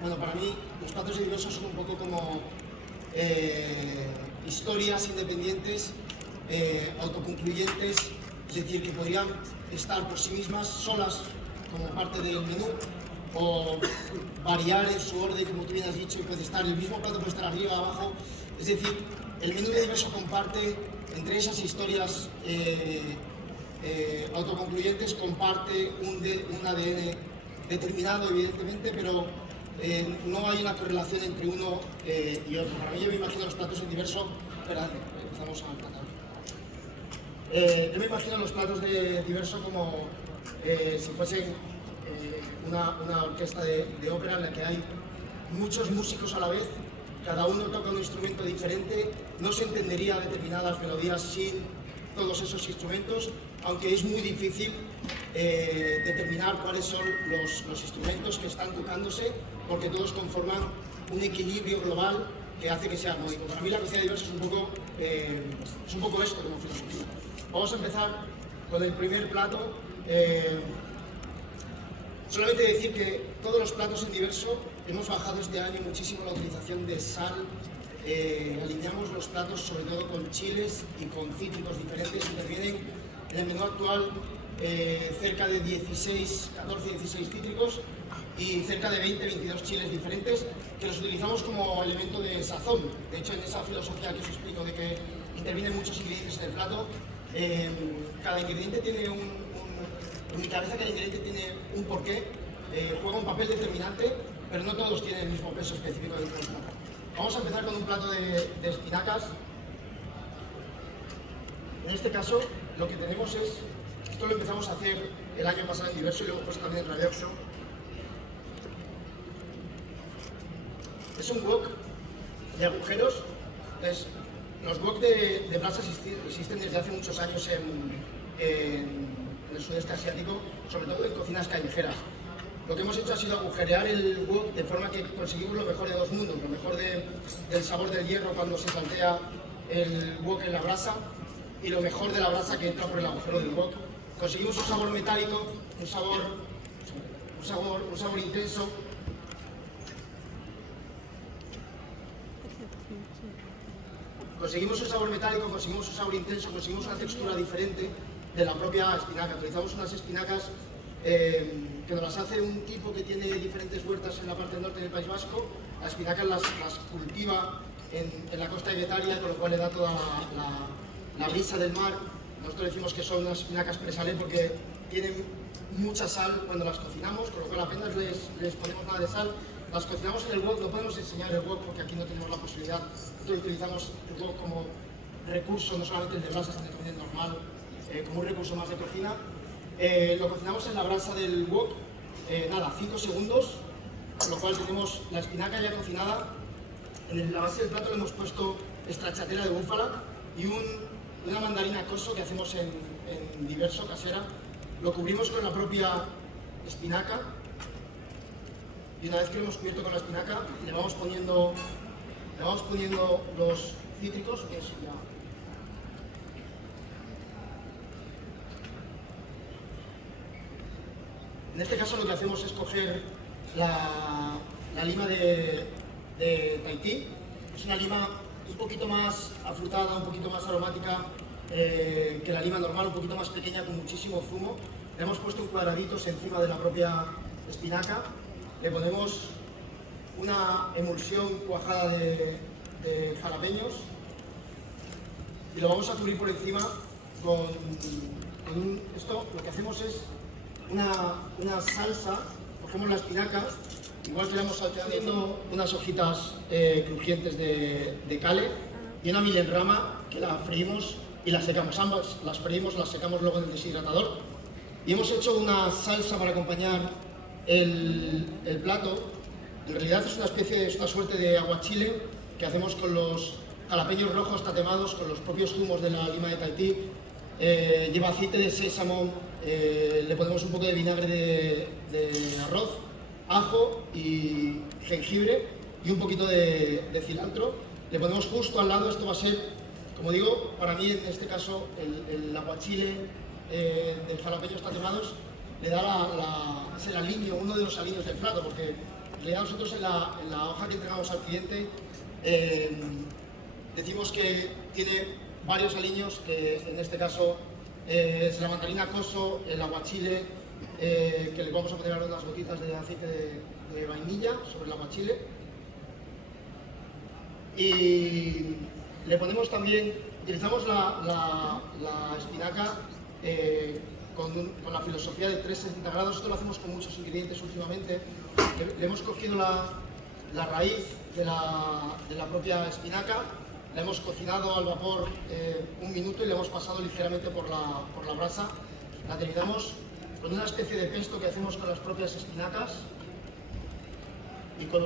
Bueno, para mí los platos de Diverso son un poco como historias independientes, autoconcluyentes, es decir, que podrían estar por sí mismas, solas, como parte del menú, o variar en su orden, como tú bien has dicho, y puede estar, el mismo plato puede estar arriba, abajo. Es decir, el menú de Diverso comparte, entre esas historias autoconcluyentes, comparte un ADN determinado, evidentemente, pero no hay una correlación entre uno y otro. Para mí, yo me imagino los platos en Diverso. Espera, empezamos a tratar. Yo me imagino los platos de Diverso como si fuesen una orquesta de ópera en la que hay muchos músicos a la vez, cada uno toca un instrumento diferente, no se entendería determinadas melodías sin todos esos instrumentos, aunque es muy difícil determinar cuáles son los instrumentos que están tocándose, porque todos conforman un equilibrio global que hace que sea armónico. Para mí la cocina Diverso es un poco esto como filosofía. Vamos a empezar con el primer plato. Solamente decir que todos los platos en Diverso hemos bajado este año muchísimo la utilización de sal. Alineamos los platos sobre todo con chiles y con cítricos diferentes. Intervienen en el menú actual cerca de 14, 16 cítricos y cerca de 20, 22 chiles diferentes que los utilizamos como elemento de sazón. De hecho, en esa filosofía que os explico de que intervienen muchos ingredientes en el plato, cada ingrediente tiene en mi cabeza cada ingrediente tiene un porqué, juega un papel determinante, pero no todos tienen el mismo peso específico dentro del plato. Vamos a empezar con un plato de espinacas. En este caso, lo que tenemos es, esto lo empezamos a hacer el año pasado en Diverso y luego pues también en Radioxo. Es un wok de agujeros. Entonces, los wok de brasa existen desde hace muchos años en el sudeste asiático, sobre todo en cocinas callejeras. Lo que hemos hecho ha sido agujerear el wok de forma que conseguimos lo mejor de dos mundos, lo mejor del sabor del hierro cuando se saltea el wok en la brasa y lo mejor de la brasa que entra por el agujero del wok. Conseguimos un sabor metálico, un sabor intenso. Conseguimos un sabor metálico, conseguimos un sabor intenso, conseguimos una textura diferente de la propia espinaca. Utilizamos unas espinacas que nos las hace un tipo que tiene diferentes huertas en la parte norte del País Vasco. Las espinacas las cultiva en la costa de Getaria, con lo cual le da toda la brisa del mar. Nosotros decimos que son unas espinacas presalé porque tienen mucha sal cuando las cocinamos, con lo cual apenas les ponemos nada de sal. Las cocinamos en el wok, no podemos enseñar el wok porque aquí no tenemos la posibilidad. Nosotros utilizamos el wok como recurso, no solamente el de brasa, sino también normal, como un recurso más de cocina. Lo cocinamos en la brasa del wok, 5 segundos, con lo cual tenemos la espinaca ya cocinada. En la base del plato le hemos puesto stracciatella de búfala y una mandarina coso que hacemos en Diverso, casera. Lo cubrimos con la propia espinaca y una vez que lo hemos cubierto con la espinaca le vamos poniendo los cítricos, que es ya. En este caso lo que hacemos es coger la lima de Tahití. Es una lima un poquito más afrutada, un poquito más aromática que la lima normal, un poquito más pequeña con muchísimo zumo. Le hemos puesto un cuadraditos encima de la propia espinaca. Le ponemos una emulsión cuajada de jalapeños y lo vamos a cubrir por encima con esto. Lo que hacemos es una salsa. Cogemos la espinaca, igual que le hemos salteado unas hojitas crujientes de cale y una milenrama que la freímos y la secamos. Ambas las freímos, las secamos luego en el deshidratador y hemos hecho una salsa para acompañar el plato. En realidad es una suerte de aguachile que hacemos con los jalapeños rojos tatemados, con los propios zumos de la lima de Tahití. Lleva aceite de sésamo, le ponemos un poco de vinagre de arroz, ajo y jengibre y un poquito de cilantro. Le ponemos justo al lado. Esto va a ser, como digo, para mí en este caso el aguachile de jalapeños tatemados le da es el aliño, uno de los aliños del plato, porque realidad nosotros en la hoja que entregamos al cliente decimos que tiene varios aliños, que en este caso es la mandarina coso, el aguachile, que le vamos a poner ahora unas gotitas de aceite de vainilla sobre el aguachile. Y le ponemos también, utilizamos la espinaca con la filosofía de 360 grados. Esto lo hacemos con muchos ingredientes últimamente. Le hemos cogido la raíz de la propia espinaca, la hemos cocinado al vapor 1 minuto y le hemos pasado ligeramente por la brasa. La terminamos con una especie de pesto que hacemos con las propias espinacas y con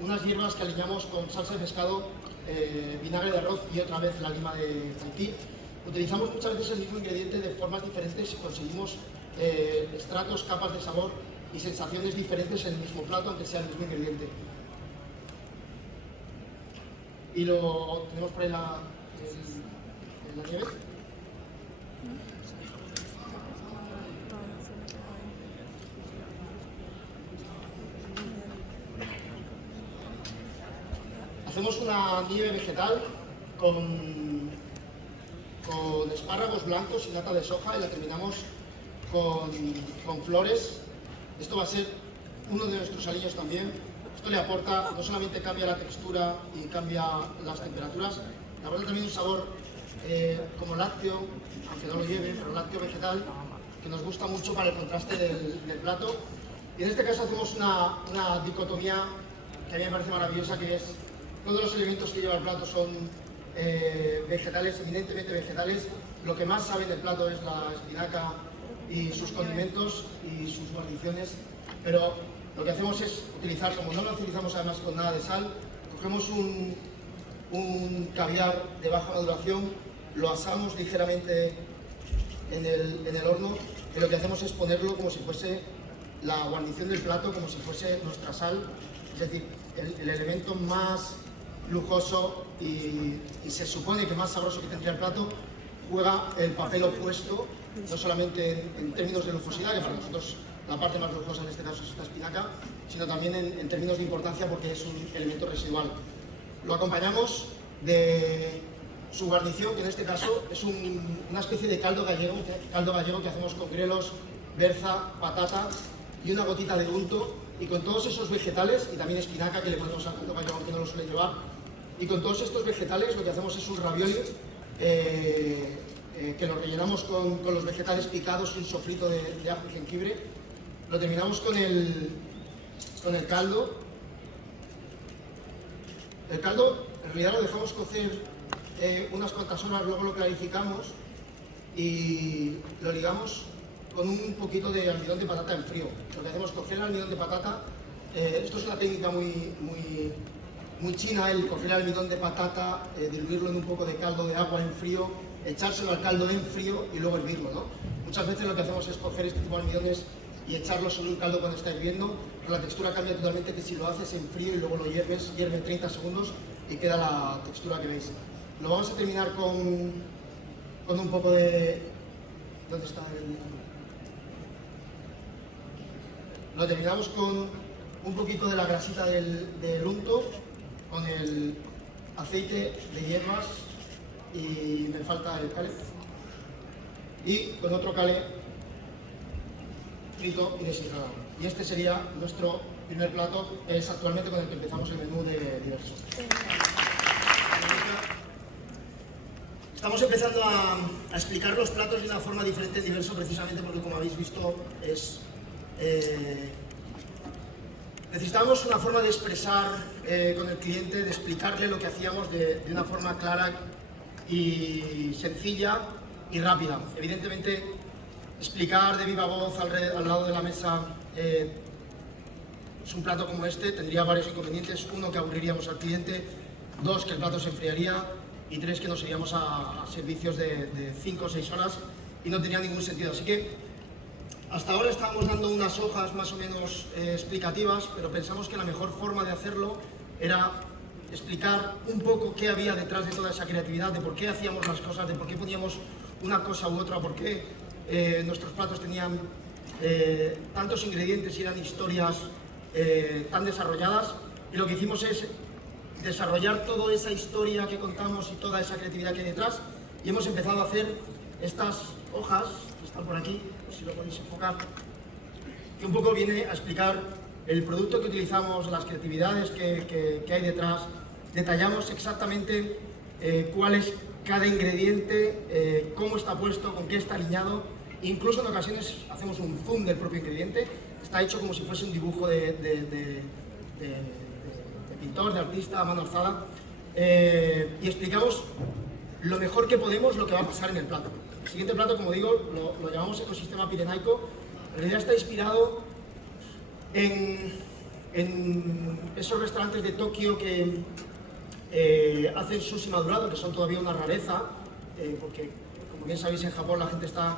unas hierbas que aliñamos con salsa de pescado, vinagre de arroz y otra vez la lima de Tahití. Utilizamos muchas veces el mismo ingrediente de formas diferentes y conseguimos estratos, capas de sabor y sensaciones diferentes en el mismo plato, aunque sea el mismo ingrediente. Y lo tenemos por ahí la nieve. Hacemos una nieve vegetal con espárragos blancos y nata de soja y la terminamos con flores. Esto va a ser uno de nuestros aliños también. Esto le aporta, no solamente cambia la textura y cambia las temperaturas, le aporta también un sabor como lácteo, aunque no lo lleve, pero lácteo vegetal, que nos gusta mucho para el contraste del plato. Y en este caso hacemos una dicotomía que a mí me parece maravillosa, que es todos los elementos que lleva el plato son vegetales, evidentemente vegetales. Lo que más sabe del plato es la espinaca y sus condimentos y sus guarniciones, pero lo que hacemos es utilizar, como no lo utilizamos además con nada de sal, cogemos un caviar de baja maduración, lo asamos ligeramente en el horno y lo que hacemos es ponerlo como si fuese la guarnición del plato, como si fuese nuestra sal, es decir, el elemento más lujoso y se supone que más sabroso que tendría el plato, juega el papel opuesto, no solamente en términos de lujosidad, que para nosotros la parte más lujosa en este caso es esta espinaca, sino también en términos de importancia porque es un elemento residual. Lo acompañamos de su guarnición, que en este caso es una especie de caldo gallego que hacemos con grelos, berza, patata y una gotita de unto, y con todos esos vegetales, y también espinaca que le ponemos al caldo gallego aunque no lo suele llevar, y con todos estos vegetales lo que hacemos es un ravioli que lo rellenamos con los vegetales picados, un sofrito de ajo y jengibre. Lo terminamos con el caldo. El caldo en realidad lo dejamos cocer unas cuantas horas, luego lo clarificamos y lo ligamos con un poquito de almidón de patata en frío. Lo que hacemos es coger el almidón de patata. Esto es una técnica muy china, el coger el almidón de patata, diluirlo en un poco de caldo de agua en frío, echárselo al caldo en frío y luego hervirlo, ¿no? Muchas veces lo que hacemos es coger este tipo de almidones y echarlo sobre un caldo cuando está hirviendo, pero la textura cambia totalmente que si lo haces en frío y luego lo hierves, hierve 30 segundos y queda la textura que veis. Lo vamos a terminar con un poco de... ¿Dónde está el...? Lo terminamos con un poquito de la grasita del unto, con el aceite de hierbas y me falta el cale, y con otro cale frito y deshidratado. Y este sería nuestro primer plato, que es actualmente con el que empezamos el menú de diverso. Estamos empezando a explicar los platos de una forma diferente en diverso, precisamente porque, como habéis visto, necesitábamos una forma de expresar con el cliente, de explicarle lo que hacíamos de una forma clara y sencilla y rápida. Evidentemente, explicar de viva voz al lado de la mesa un plato como este tendría varios inconvenientes. Uno, que aburriríamos al cliente. Dos, que el plato se enfriaría. Y tres, que nos iríamos a servicios de 5 o 6 horas y no tenía ningún sentido. Así que hasta ahora estábamos dando unas hojas más o menos explicativas, pero pensamos que la mejor forma de hacerlo era explicar un poco qué había detrás de toda esa creatividad, de por qué hacíamos las cosas, de por qué poníamos una cosa u otra, por qué nuestros platos tenían tantos ingredientes y eran historias tan desarrolladas, y lo que hicimos es desarrollar toda esa historia que contamos y toda esa creatividad que hay detrás, y hemos empezado a hacer estas hojas, que están por aquí, si lo podéis enfocar, que un poco viene a explicar el producto que utilizamos, las creatividades que hay detrás. Detallamos exactamente cuál es cada ingrediente, cómo está puesto, con qué está alineado. Incluso en ocasiones hacemos un zoom del propio ingrediente. Está hecho como si fuese un dibujo de pintor, de artista a mano alzada. Y explicamos lo mejor que podemos lo que va a pasar en el plato. El siguiente plato, como digo, lo llamamos ecosistema pirenaico. En realidad está inspirado en esos restaurantes de Tokio que hacen sushi madurado, que son todavía una rareza, porque, como bien sabéis, en Japón la gente está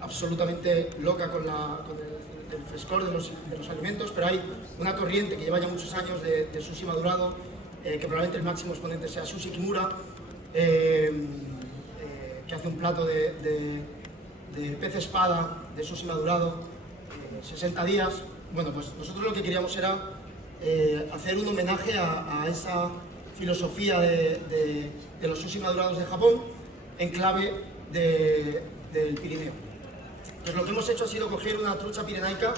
absolutamente loca con el frescor de los alimentos, pero hay una corriente que lleva ya muchos años de sushi madurado, que probablemente el máximo exponente sea Sushi Kimura, que hace un plato de pez espada, de sushi madurado, 60 días. Bueno, pues nosotros lo que queríamos era hacer un homenaje a esa filosofía de los sushi madurados de Japón en clave del Pirineo. Pues lo que hemos hecho ha sido coger una trucha pirenaica,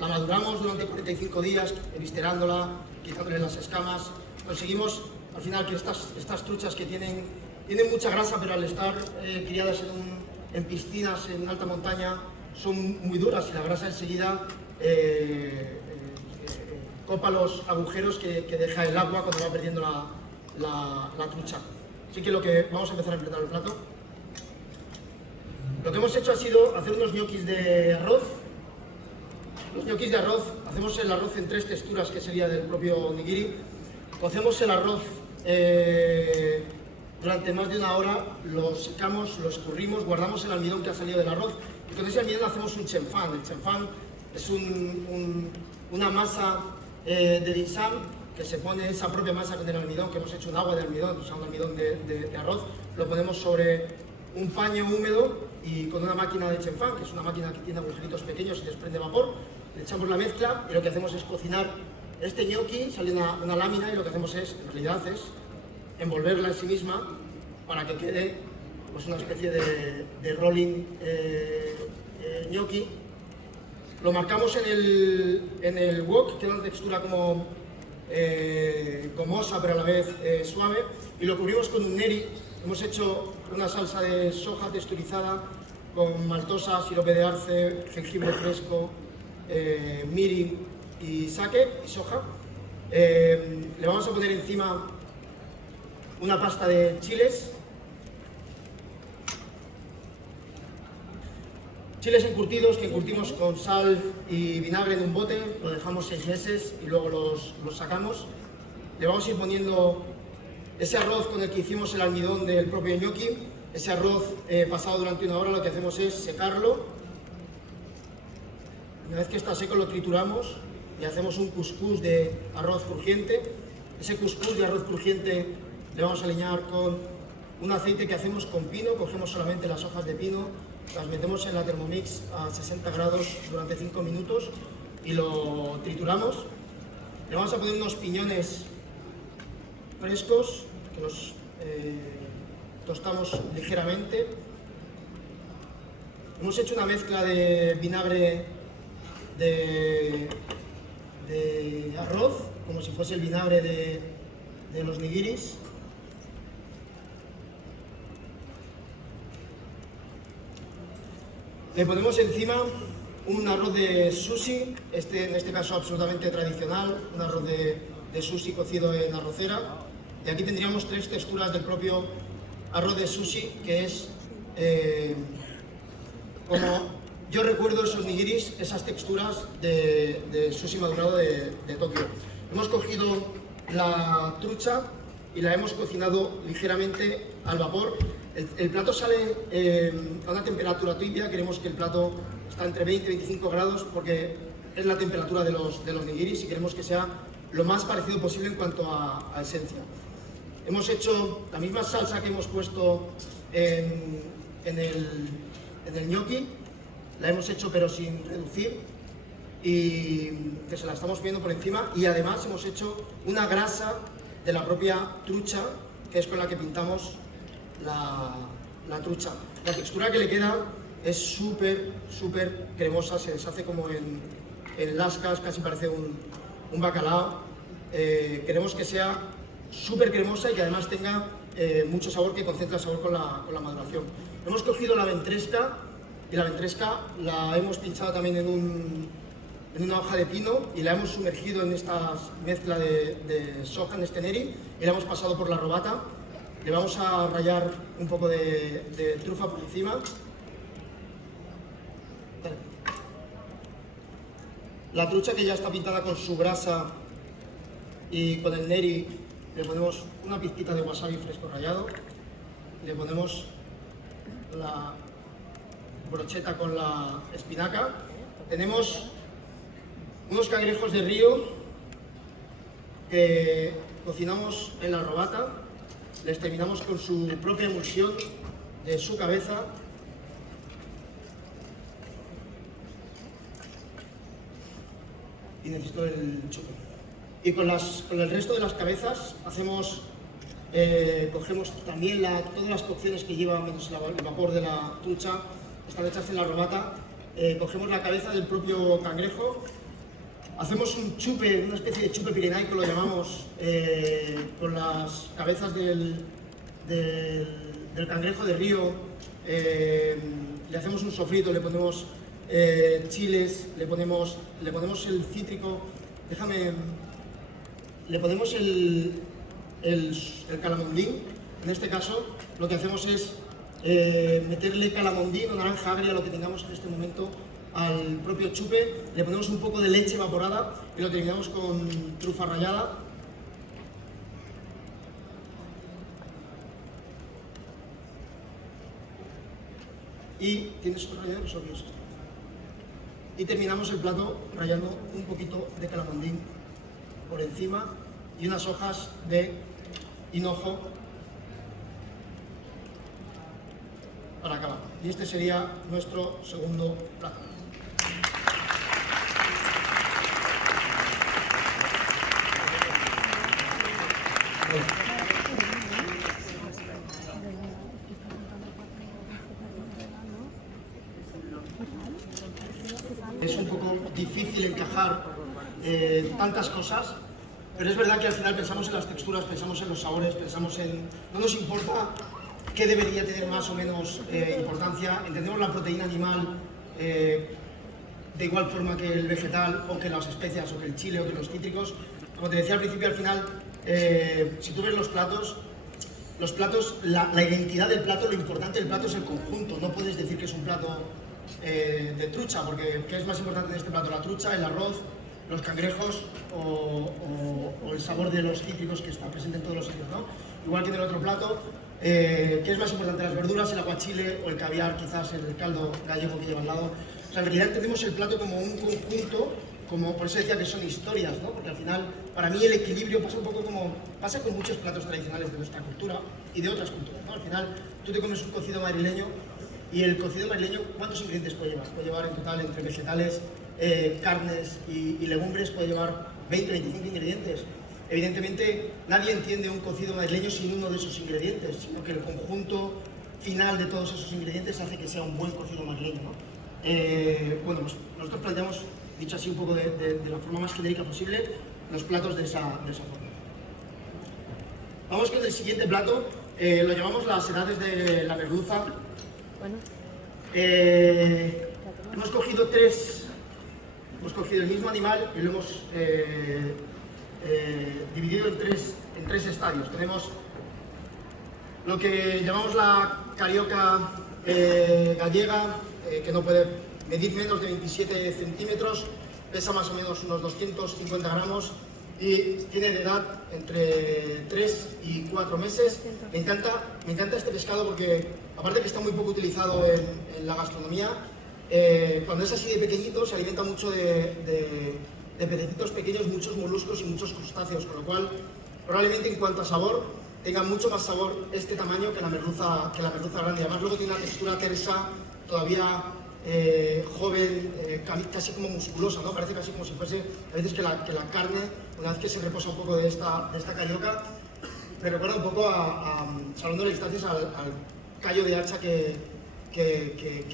la maduramos durante 45 días, eviscerándola, quitándole las escamas. Conseguimos al final que estas truchas que tienen mucha grasa, pero al estar criadas en piscinas en alta montaña son muy duras, y la grasa enseguida copa los agujeros que deja el agua cuando va perdiendo la trucha. Así que vamos a empezar a emplear el plato. Lo que hemos hecho ha sido hacer unos ñoquis de arroz. Los ñoquis de arroz, hacemos el arroz en 3 texturas, que sería del propio nigiri. Cocemos el arroz durante más de 1 hora, lo secamos, lo escurrimos, guardamos el almidón que ha salido del arroz, y con ese almidón hacemos un chenfan. El chenfan es una masa de dim sum, que se pone esa propia masa con el almidón, que hemos hecho un agua de almidón, usando almidón de arroz, lo ponemos sobre un paño húmedo y con una máquina de chenfan, que es una máquina que tiene agujeritos pequeños y desprende vapor. Le echamos la mezcla y lo que hacemos es cocinar este ñoqui, sale una lámina, y lo que hacemos en realidad es envolverla en sí misma para que quede pues una especie de rolling ñoqui. Lo marcamos en el wok, que es una textura como gomosa pero a la vez suave, y lo cubrimos con un neri. Hemos hecho una salsa de soja texturizada con maltosa, sirope de arce, jengibre fresco, mirin y sake y soja. Le vamos a poner encima una pasta de chiles. Chiles encurtidos, que encurtimos con sal y vinagre en un bote, lo dejamos 6 meses y luego los sacamos. Le vamos a ir poniendo ese arroz con el que hicimos el almidón del propio ñoqui. Ese arroz pasado durante 1 hora, lo que hacemos es secarlo. Una vez que está seco lo trituramos y hacemos un cuscús de arroz crujiente. Ese cuscús de arroz crujiente le vamos a aliñar con un aceite que hacemos con pino. Cogemos solamente las hojas de pino, las metemos en la Thermomix a 60 grados durante 5 minutos y lo trituramos. Le vamos a poner unos piñones frescos que los tostamos ligeramente. Hemos hecho una mezcla de vinagre de arroz, como si fuese el vinagre de los nigiris. Le ponemos encima un arroz de sushi, en este caso absolutamente tradicional, un arroz de sushi cocido en arrocera. Y aquí tendríamos 3 texturas del propio arroz de sushi, que es como yo recuerdo esos nigiris, esas texturas de sushi madurado de Tokio. Hemos cogido la trucha y la hemos cocinado ligeramente al vapor. El plato sale a una temperatura tibia. Queremos que el plato está entre 20 y 25 grados porque es la temperatura de los nigiris y queremos que sea lo más parecido posible en cuanto a esencia. Hemos hecho la misma salsa que hemos puesto en el ñoqui. la hemos hecho pero sin reducir y que se la estamos viendo por encima, y además hemos hecho una grasa de la propia trucha, que es con la que pintamos la trucha. La textura que le queda es súper cremosa, se deshace como en lascas, casi parece un bacalao. Queremos que sea súper cremosa y que además tenga mucho sabor, que concentra el sabor con la maduración. Hemos cogido la ventresca, y la ventresca la hemos pinchado también en una hoja de pino y la hemos sumergido en esta mezcla de soja, en este neri, y la hemos pasado por la robata. Le vamos a rallar un poco de trufa por encima. La trucha, que ya está pintada con su grasa y con el neri, le ponemos una pizquita de wasabi fresco rallado, le ponemos la brocheta con la espinaca. Tenemos unos cangrejos de río que cocinamos en la robata, les terminamos con su propia emulsión de su cabeza. Y necesito el chupe. Y con el resto de las cabezas hacemos, cogemos también todas las cocciones que lleva, menos el vapor de la trucha, están hechas en la robata. Cogemos la cabeza del propio cangrejo, hacemos un chupe, una especie de chupe pirenaico, lo llamamos, con las cabezas del cangrejo de río. Le hacemos un sofrito, le ponemos chiles, le ponemos el cítrico, le ponemos el calamondín. En este caso lo que hacemos es meterle calamondín o naranja agria, lo que tengamos en este momento, al propio chupe. Le ponemos un poco de leche evaporada y lo terminamos con trufa rallada. Y tienes otros ralladores obvios. Y terminamos el plato rallando un poquito de calamondín por encima y unas hojas de hinojo para acabar. Y este sería nuestro segundo plato. Es un poco difícil encajar tantas cosas, pero es verdad que al final pensamos en las texturas, pensamos en los sabores, pensamos en... No nos importa qué debería tener más o menos importancia, entendemos la proteína animal de igual forma que el vegetal, o que las especias, o que el chile, o que los cítricos. Como te decía al principio, al final, si tú ves los platos, la identidad del plato, lo importante del plato es el conjunto. No puedes decir que es un plato de trucha, porque ¿qué es más importante en este plato? La trucha, el arroz, los cangrejos o el sabor de los cítricos que está presente en todos los sitios, ¿no? Igual que en el otro plato, ¿qué es más importante? Las verduras, el aguachile o el caviar, quizás el caldo gallego que lleva al lado. O sea, en realidad entendemos el plato como un conjunto, por eso decía que son historias, ¿no? Porque al final, para mí el equilibrio pasa un poco como pasa con muchos platos tradicionales de nuestra cultura y de otras culturas, ¿no? Al final, tú te comes un cocido madrileño, y el cocido madrileño, ¿cuántos ingredientes puede llevar? Puede llevar en total, entre vegetales, carnes y legumbres, puede llevar 20 o 25 ingredientes. Evidentemente, nadie entiende un cocido madrileño sin uno de esos ingredientes, sino que el conjunto final de todos esos ingredientes hace que sea un buen cocido madrileño, ¿no? Bueno, pues nosotros planteamos, dicho así un poco de la forma más genérica posible, los platos de esa forma. Vamos con el siguiente plato, lo llamamos las edades de la merluza. Bueno. Hemos cogido el mismo animal y lo hemos dividido en tres estadios. Tenemos lo que llamamos la carioca gallega, que no puede medir menos de 27 centímetros, pesa más o menos unos 250 gramos y tiene de edad entre 3 y 4 meses. Me encanta este pescado porque, aparte que está muy poco utilizado en la gastronomía, cuando es así de pequeñito se alimenta mucho de pececitos pequeños, muchos moluscos y muchos crustáceos, con lo cual probablemente en cuanto a sabor tenga mucho más sabor este tamaño que la merluza grande. Además luego tiene una textura tersa, todavía joven, casi como musculosa, ¿no? Parece casi como si fuese, a veces que la carne, una vez que se reposa un poco de esta carioca, me recuerda un poco salvando las distancias al callo de hacha que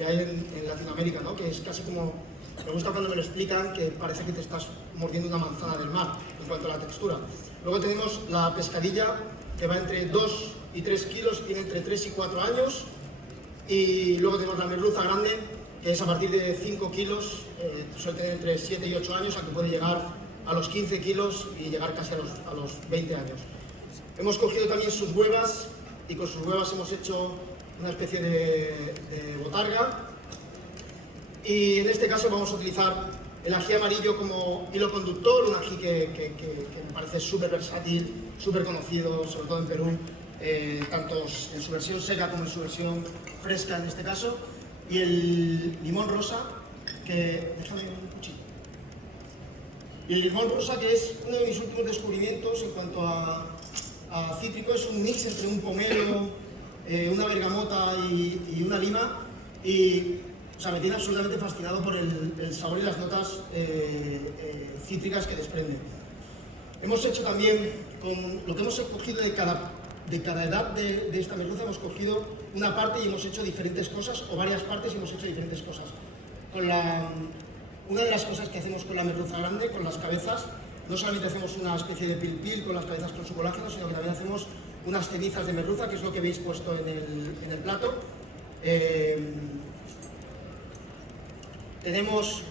hay en Latinoamérica, ¿no? Que es casi como, me gusta cuando me lo explican, que parece que te estás mordiendo una manzana del mar en cuanto a la textura. Luego tenemos la pescadilla, que va entre 2 y 3 kilos, tiene entre 3 y 4 años. Y luego tenemos la merluza grande, que es a partir de 5 kilos, suele tener entre 7 y 8 años, aunque puede llegar a los 15 kilos y llegar casi a los 20 años. Hemos cogido también sus huevas, y con sus huevas hemos hecho una especie de botarga. Y en este caso vamos a utilizar el ají amarillo como hilo conductor, un ají que me parece súper versátil, súper conocido, sobre todo en Perú, tanto en su versión seca como en su versión fresca en este caso. Y el limón rosa, que... déjame un cuchillo. Y el limón rosa, que es uno de mis últimos descubrimientos en cuanto a cítrico, es un mix entre un pomelo, una bergamota y una lima. Y o sea, me tiene absolutamente fascinado por el sabor y las notas cítricas que desprende. Hemos hecho también, con lo que hemos cogido de cada edad de esta merluza, hemos cogido una parte y hemos hecho diferentes cosas, o varias partes y hemos hecho diferentes cosas. Una de las cosas que hacemos con la merluza grande, con las cabezas, no solamente hacemos una especie de pil-pil con las cabezas con su colágeno, sino que también hacemos unas cenizas de merluza, que es lo que veis puesto en el plato. Tenemos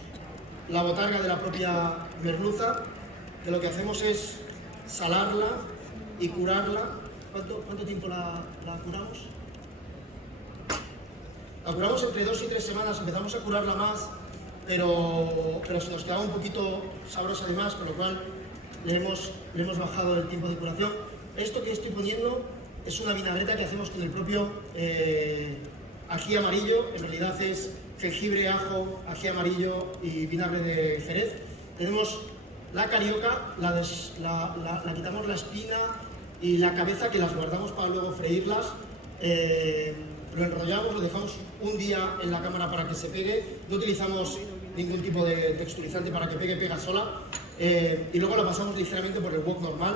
la botarga de la propia merluza, que lo que hacemos es salarla y curarla. ¿Cuánto tiempo la curamos? La curamos entre 2 y 3 semanas, empezamos a curarla más, pero se nos quedaba un poquito sabrosa además, con lo cual le hemos bajado el tiempo de curación. Esto que estoy poniendo es una vinagreta que hacemos con el propio ají amarillo, en realidad es jengibre, ajo, ají amarillo y vinagre de Jerez. Tenemos la carioca, la quitamos la espina y la cabeza, que las guardamos para luego freírlas. Lo enrollamos, lo dejamos un día en la cámara para que se pegue. No utilizamos ningún tipo de texturizante para que pega sola. Y luego la pasamos ligeramente por el wok normal.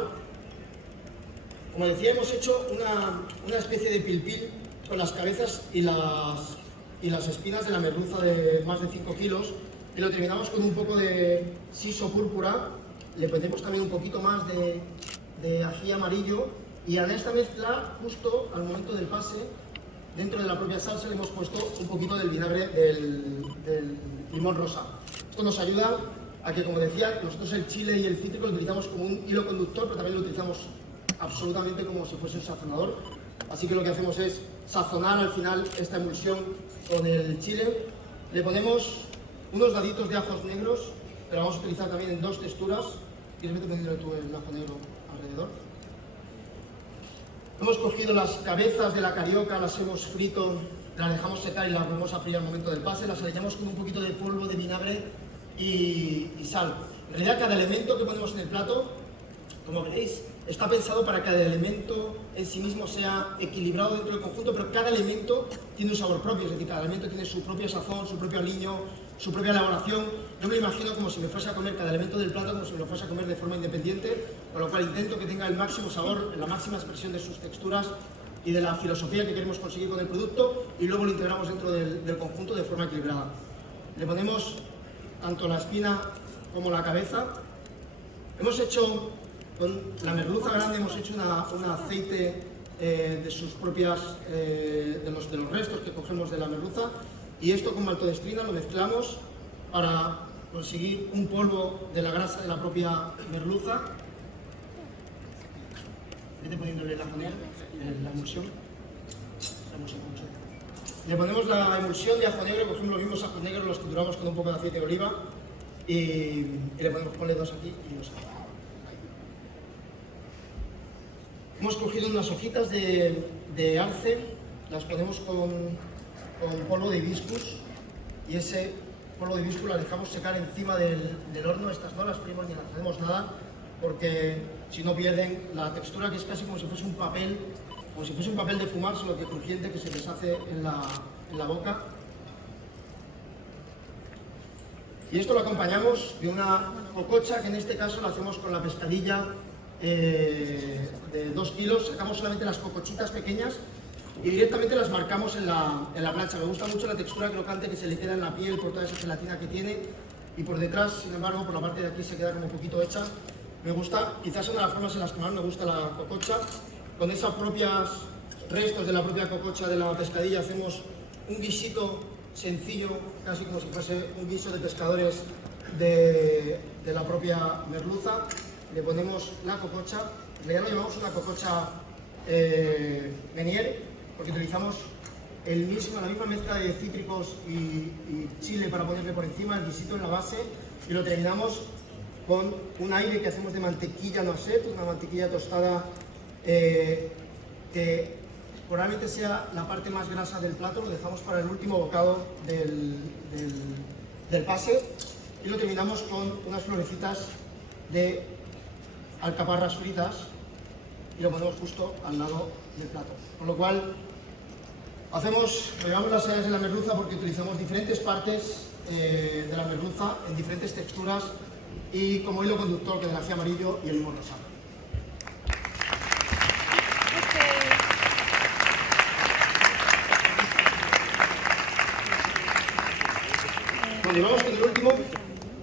Como decía, hemos hecho una especie de pil-pil con las cabezas y las espinas de la merluza de más de 5 kilos. Y lo terminamos con un poco de siso púrpura. Le ponemos también un poquito más de ají amarillo. Y a esta mezcla, justo al momento del pase, dentro de la propia salsa le hemos puesto un poquito del vinagre del limón rosa. Esto nos ayuda a que, como decía, nosotros el chile y el cítrico lo utilizamos como un hilo conductor, pero también lo utilizamos absolutamente como si fuese un sazonador. Así que lo que hacemos es sazonar al final esta emulsión con el chile. Le ponemos unos daditos de ajos negros, que lo vamos a utilizar también en 2 texturas. ¿Quieres meter tú el ajo negro alrededor? Hemos cogido las cabezas de la carioca, las hemos frito, las dejamos secar y las volvemos a freír al momento del pase, las sellamos con un poquito de polvo de vinagre y sal. En realidad cada elemento que ponemos en el plato, como veréis, está pensado para que cada elemento en sí mismo sea equilibrado dentro del conjunto, pero cada elemento tiene un sabor propio, es decir, cada elemento tiene su propio sazón, su propio aliño, su propia elaboración. Yo me lo imagino como si me fuese a comer cada elemento del plato, como si me lo fuese a comer de forma independiente, con lo cual intento que tenga el máximo sabor, la máxima expresión de sus texturas y de la filosofía que queremos conseguir con el producto, y luego lo integramos dentro del conjunto de forma equilibrada. Le ponemos tanto la espina como la cabeza. Hemos hecho, con la merluza grande, hemos hecho un aceite de sus propias, de los restos que cogemos de la merluza, y esto con maltodextrina lo mezclamos para conseguir un polvo de la grasa de la propia merluza. Vete poniéndole la emulsión. Le ponemos la emulsión de ajo negro, cogemos los mismos ajos negros, los trituramos con un poco de aceite de oliva y le ponle 2 aquí y 2 aquí. Hemos cogido unas hojitas de arce, las ponemos con polvo de hibiscus, y ese polvo de hibiscus la dejamos secar encima del horno. Estas no las freímos ni las hacemos nada, porque si no pierden la textura, que es casi como si fuese un papel de fumar, solo que crujiente, que se deshace en la boca. Y esto lo acompañamos de una cococha, que en este caso lo hacemos con la pescadilla de 2 kilos. Sacamos solamente las cocochitas pequeñas y directamente las marcamos en la plancha. Me gusta mucho la textura crocante que se le queda en la piel por toda esa gelatina que tiene, y por detrás, sin embargo, por la parte de aquí se queda como un poquito hecha. Me gusta, quizás una de las formas en las que más me gusta la cococha. Con esos propios restos de la propia cococha de la pescadilla hacemos un guisito sencillo, casi como si fuese un guiso de pescadores de la propia merluza. Le ponemos la cococha, ya lo llamamos una cococha Menier, porque utilizamos la misma mezcla de cítricos y chile para ponerle por encima, el guisito en la base, y lo terminamos con un aire que hacemos de mantequilla noisette, una mantequilla tostada que probablemente sea la parte más grasa del plato. Lo dejamos para el último bocado del pase, y lo terminamos con unas florecitas de alcaparras fritas y lo ponemos justo al lado del plato. Con lo cual, lo llamamos las sayas de la merluza porque utilizamos diferentes partes de la merluza en diferentes texturas y como hilo conductor que el ají amarillo y el limón rosado. Continuamos con el último,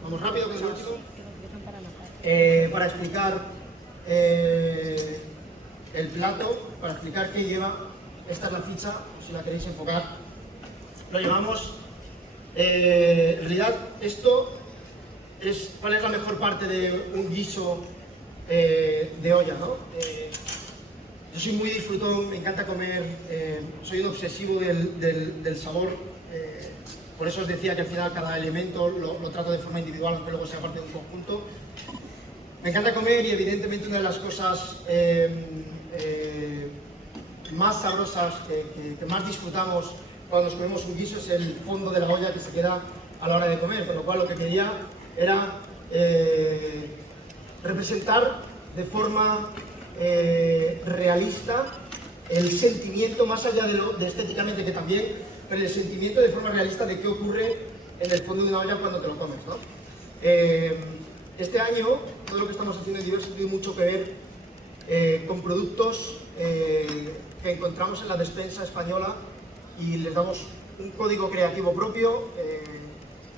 vamos rápido con el último, para explicar el plato, para explicar qué lleva. Esta es la ficha, si la queréis enfocar. Lo llevamos, en realidad esto es cuál es la mejor parte de un guiso de olla, ¿no? Yo soy muy disfrutón, me encanta comer, soy un obsesivo del sabor. Por eso os decía que al final cada elemento lo trato de forma individual, aunque luego sea parte de un conjunto. Me encanta comer y evidentemente una de las cosas más sabrosas que más disfrutamos cuando nos comemos un guiso es el fondo de la olla que se queda a la hora de comer, con lo cual lo que quería era representar de forma realista el sentimiento, más allá de estéticamente, que también, pero el sentimiento de forma realista de qué ocurre en el fondo de una olla cuando te lo comes, ¿no? Este año, todo lo que estamos haciendo en Diverso tiene mucho que ver con productos que encontramos en la despensa española y les damos un código creativo propio,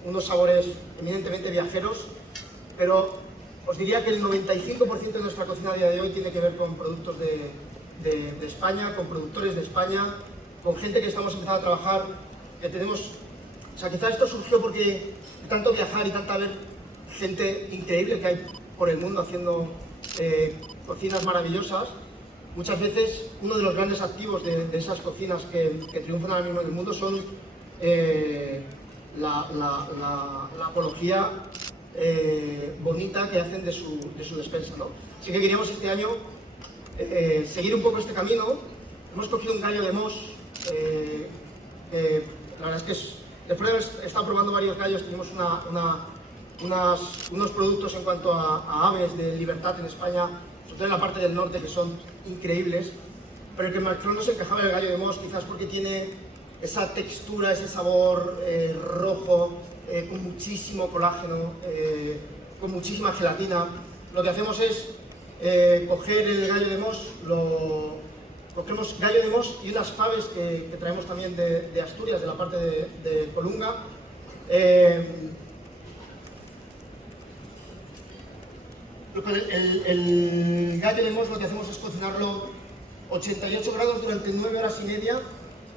unos sabores eminentemente viajeros, pero os diría que el 95% de nuestra cocina a día de hoy tiene que ver con productos de España, con productores de España, con gente que estamos empezando a trabajar, que tenemos... O sea, quizá esto surgió porque de tanto viajar y tanta ver gente increíble que hay por el mundo haciendo cocinas maravillosas. Muchas veces uno de los grandes activos de esas cocinas que triunfan ahora mismo en el mundo son la apología bonita que hacen de su despensa, ¿no? Así que queríamos este año seguir un poco este camino. Hemos cogido un gallo de Mos, la verdad es que después de haber estado probando varios gallos, tenemos unos productos en cuanto a aves de libertad en España, sobre todo en la parte del norte, que son increíbles, pero el que más nos encajaba el gallo de Mos, quizás porque tiene esa textura, ese sabor rojo, con muchísimo colágeno, con muchísima gelatina. Lo que hacemos es coger el gallo de Mos, cogemos gallo de Mos y unas faves que traemos también de Asturias, de la parte de Colunga. El gallo de Mos lo que hacemos es cocinarlo 88 grados durante 9 horas y media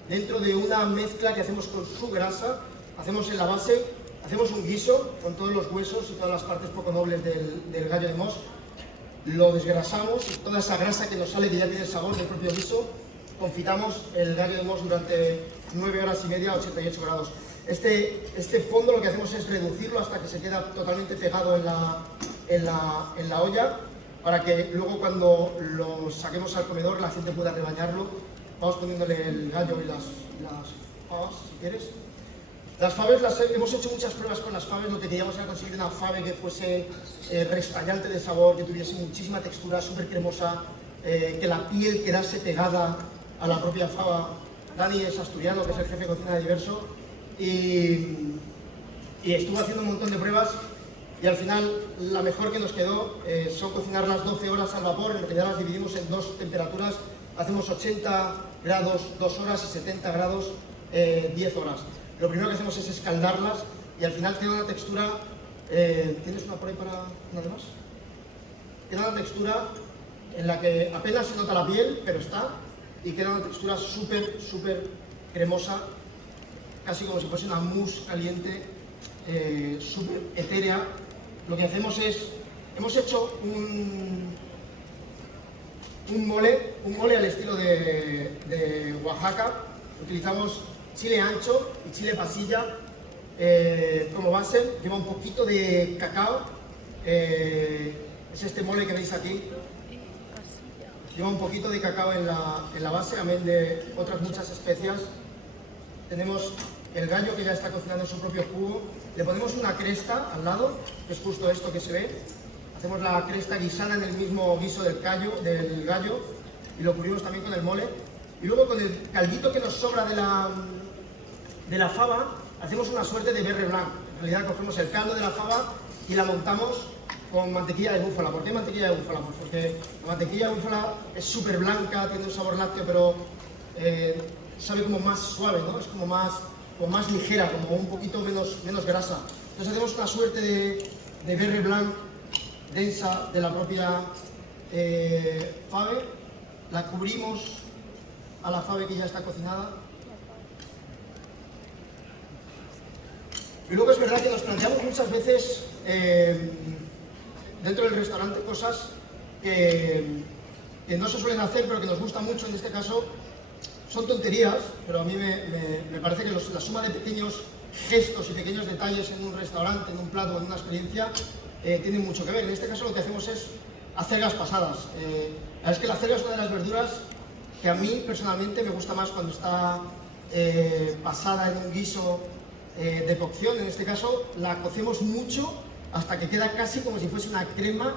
dentro de una mezcla que hacemos con su grasa. Hacemos en la base, hacemos un guiso con todos los huesos y todas las partes poco nobles del gallo de Mos. Lo desgrasamos y toda esa grasa que nos sale, que ya tiene el sabor del propio guiso, confitamos el gallo de Mos durante 9 horas y media a 88 grados. Este fondo lo que hacemos es reducirlo hasta que se queda totalmente pegado en la olla, para que luego cuando lo saquemos al comedor la gente pueda rebañarlo. Vamos poniéndole el gallo y las fabas, si quieres. Las faves, hemos hecho muchas pruebas con las faves. Lo que queríamos era conseguir una fave que fuese restallante de sabor, que tuviese muchísima textura, súper cremosa, que la piel quedase pegada a la propia fava. Dani es asturiano, que es el jefe de cocina de Diverso, y y estuve haciendo un montón de pruebas y al final la mejor que nos quedó son cocinar las 12 horas al vapor. En realidad las dividimos en dos temperaturas, hacemos 80 grados 2 horas y 70 grados 10 horas. Lo primero que hacemos es escaldarlas y al final queda una textura, ¿tienes una por ahí para una de más? Queda una textura en la que apenas se nota la piel, pero está, y queda una textura súper cremosa, casi como si fuese una mousse caliente, súper etérea. Lo que hacemos es, hemos hecho un mole al estilo de Oaxaca. Utilizamos chile ancho y chile pasilla como base. Lleva un poquito de cacao, es este mole que veis aquí. Lleva un poquito de cacao en la base, amén de otras muchas especias. Tenemos el gallo que ya está cocinando en su propio jugo. Le ponemos una cresta al lado, que es justo esto que se ve. Hacemos la cresta guisada en el mismo guiso del gallo, y lo cubrimos también con el mole. Y luego con el caldito que nos sobra de la fava, hacemos una suerte de berre blanc. En realidad cogemos el caldo de la fava y la montamos con mantequilla de búfala. ¿Por qué mantequilla de búfala? Pues porque la mantequilla de búfala es súper blanca, tiene un sabor lácteo, pero sabe como más suave, ¿no? Es como más ligera, como un poquito menos grasa. Entonces hacemos una suerte de berre blanc densa de la propia fave, la cubrimos a la fave que ya está cocinada. Y luego es verdad que nos planteamos muchas veces dentro del restaurante cosas que no se suelen hacer, pero que nos gustan mucho. En este caso son tonterías, pero a mí me parece que la suma de pequeños gestos y pequeños detalles en un restaurante, en un plato, en una experiencia, tienen mucho que ver. En este caso lo que hacemos es acelgas pasadas. La verdad es que la acelga es una de las verduras que a mí personalmente me gusta más cuando está pasada en un guiso de cocción. En este caso la cocemos mucho hasta que queda casi como si fuese una crema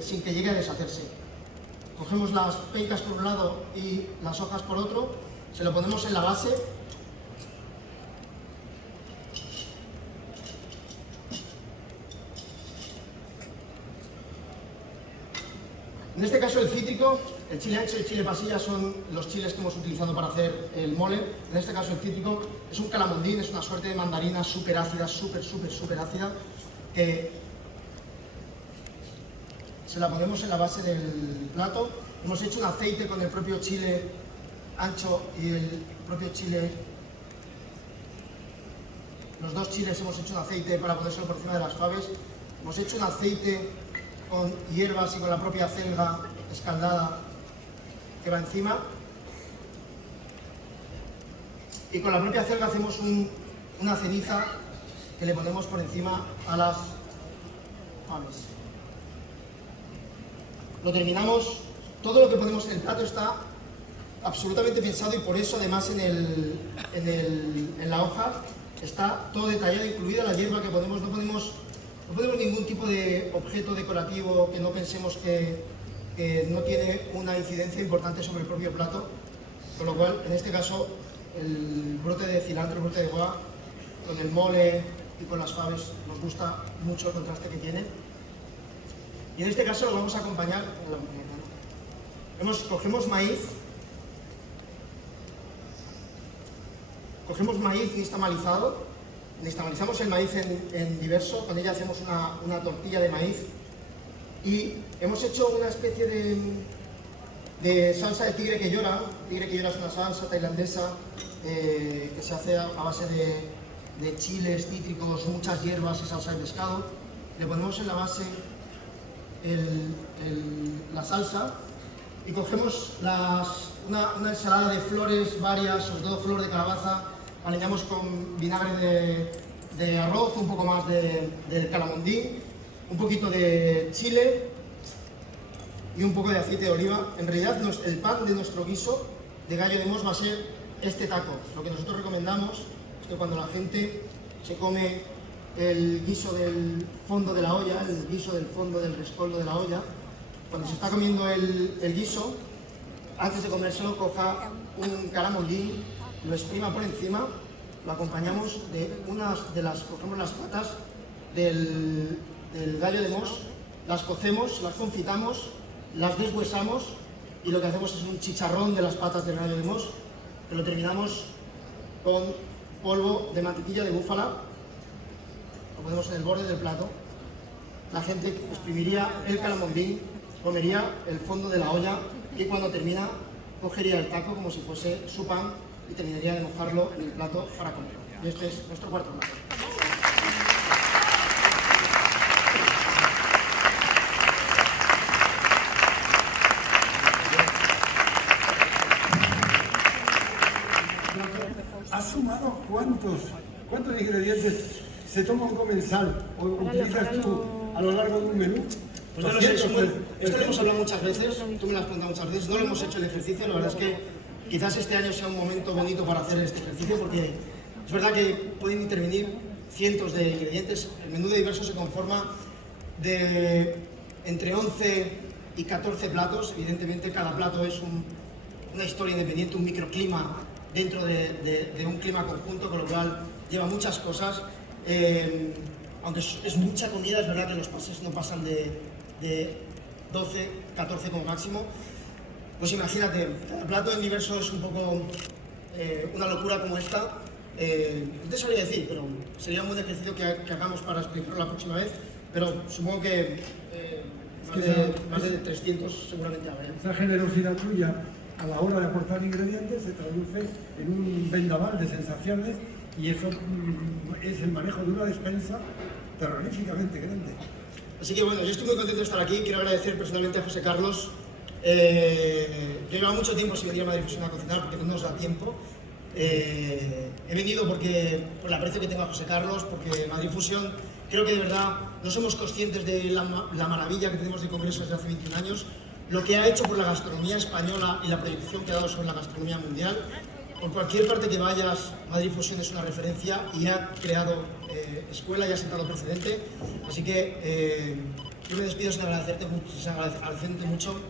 sin que llegue a deshacerse. Cogemos las pencas por un lado y las hojas por otro, se lo ponemos en la base. En este caso el cítrico, el chile ancho y el chile pasilla son los chiles que hemos utilizado para hacer el mole. En este caso el cítrico es un calamondín, es una suerte de mandarina súper ácida, súper ácida, que se la ponemos en la base del plato. Hemos hecho un aceite con el propio chile ancho y el propio chile. Los dos chiles hemos hecho un aceite para ponérselo por encima de las faves. Hemos hecho un aceite con hierbas y con la propia acelga escaldada que va encima. Y con la propia acelga hacemos una ceniza que le ponemos por encima a las faves. Lo terminamos, todo lo que ponemos en el plato está absolutamente pensado y por eso además en la hoja está todo detallado, incluida la hierba que ponemos. No ponemos ningún tipo de objeto decorativo que no pensemos que no tiene una incidencia importante sobre el propio plato, con lo cual en este caso el brote de cilantro, el brote de goa, con el mole y con las faves nos gusta mucho el contraste que tiene. Y en este caso lo vamos a acompañar. Cogemos maíz nixtamalizado. Nixtamalizamos el maíz en diverso, con ella hacemos una tortilla de maíz y hemos hecho una especie de salsa de tigre que llora. Tigre que llora es una salsa tailandesa que se hace a base de chiles cítricos, muchas hierbas y salsa de pescado. Le ponemos en la base la salsa y cogemos una ensalada de flores varias, sobre todo flor de calabaza. Aliñamos con vinagre de arroz, un poco más de calamondín, un poquito de chile y un poco de aceite de oliva. En realidad el pan de nuestro guiso de gallo de mos va a ser este taco. Lo que nosotros recomendamos es que cuando la gente se come el guiso del fondo de la olla, el guiso del fondo del rescoldo de la olla, cuando se está comiendo el guiso, antes de comérselo coja un calamondín, lo exprima por encima lo acompañamos cogemos las patas del gallo de Mos, las cocemos, las confitamos, las deshuesamos y lo que hacemos es un chicharrón de las patas del gallo de Mos, que lo terminamos con polvo de mantequilla de búfala, lo ponemos en el borde del plato. La gente exprimiría el calamondín, comería el fondo de la olla y cuando termina cogería el taco como si fuese su pan y terminaría de mojarlo en el plato para comer. Y este es nuestro cuarto plato. ¿Has sumado cuántos ingredientes se toma un comensal o utilizas tú a lo largo de un menú? Pues no lo sé, esto lo hemos hablado muchas veces, tú me lo has preguntado muchas veces, no lo hemos hecho el ejercicio, la verdad es que quizás este año sea un momento bonito para hacer este ejercicio porque es verdad que pueden intervenir cientos de ingredientes, el menú de diverso se conforma de entre 11 y 14 platos, evidentemente cada plato es una historia independiente, un microclima dentro de un clima conjunto, con lo cual lleva muchas cosas. Aunque es mucha comida, es verdad que los pases no pasan de 12, 14 como máximo. Pues imagínate, cada plato en diverso es un poco una locura como esta. No te sabría decir, pero sería un buen ejercicio que hagamos para explicarlo la próxima vez, pero supongo que más de 300 seguramente habrá. Esa generosidad tuya a la hora de aportar ingredientes se traduce en un vendaval de sensaciones y eso es el manejo de una despensa terroríficamente grande. Así que bueno, yo estoy muy contento de estar aquí. Quiero agradecer personalmente a José Carlos. Yo llevaba mucho tiempo sin venir a Madrid Fusión a cocinar porque no nos da tiempo. He venido por el aprecio que tengo a José Carlos, porque Madrid Fusión creo que de verdad no somos conscientes de la maravilla que tenemos de congresos desde hace 21 años, lo que ha hecho por la gastronomía española y la proyección que ha dado sobre la gastronomía mundial. Por cualquier parte que vayas, Madrid Fusión es una referencia y ha creado escuela y ha sentado precedente. Así que yo me despido sin agradecerte mucho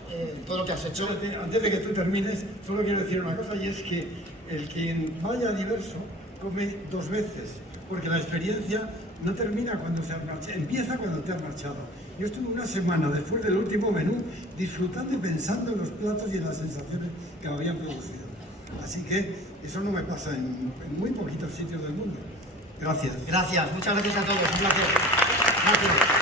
todo lo que has hecho. Antes de que tú termines, solo quiero decir una cosa, y es que el quien vaya a diverso come dos veces, porque la experiencia no termina cuando se ha marchado, empieza cuando te has marchado. Yo estuve una semana después del último menú disfrutando y pensando en los platos y en las sensaciones que me habían producido. Así que eso no me pasa en muy poquitos sitios del mundo. Gracias. Gracias, muchas gracias a todos, un placer. Gracias.